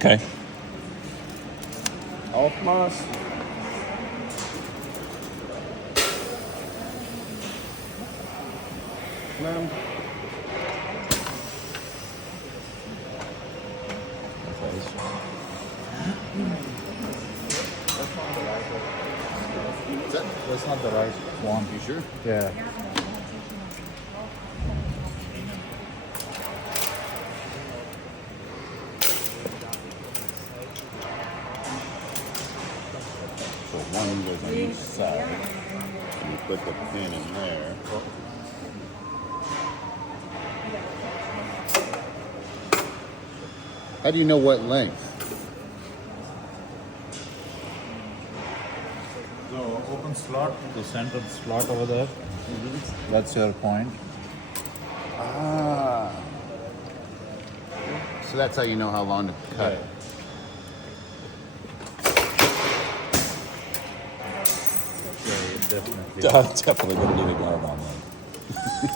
Okay. Aufmaß. Klemmt. That's not the right one. You sure? Yeah. So one goes on each side. And you put the pin in there. How do you know what length? So open slot, the center slot over there. That's your point. Ah. So that's how you know how long to cut. Yeah, you definitely. Definitely gonna need a guard on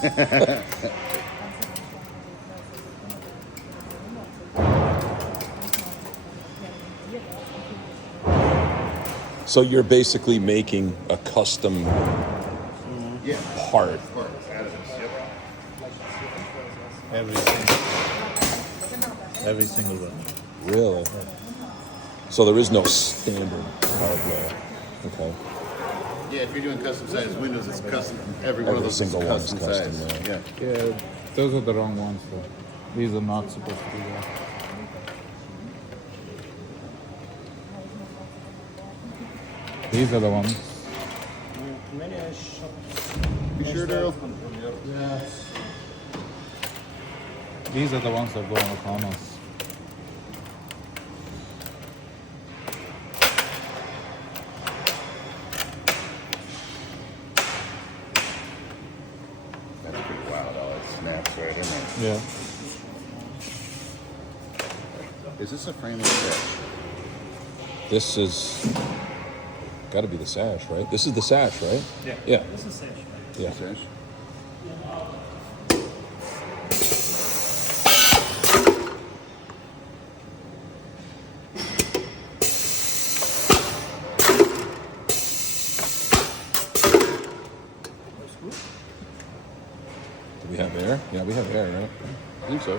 that. So you're basically making a custom Yeah. part. Every single one. Really? So there is no standard hardware. Okay. Yeah, if you're doing custom sized windows, it's custom. Every one of Every those is single one's custom custom, size. yeah. Yeah. Yeah, those are the wrong ones though. These are not supposed to be there. These are the ones. You sure, Daryl? These are the ones that go on the corners. That's pretty wild. All it snaps right in there. Yeah. Is this a frame or sash? This is got to be the sash, right? This is the sash, right? Yeah. Yeah. This is sash. Yeah. Sash? Do we have air? Yeah, we have air, right? I think so.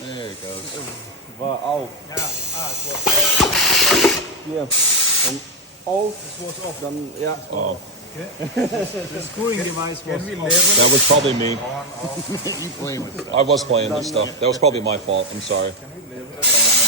There it goes. War auf. Ja, es was Hier. Dann auf. it was off. Dann, ja. Oh, The screwing device was off. that was probably me. You playing with stuff. I was playing this stuff. That was probably my fault. I'm sorry.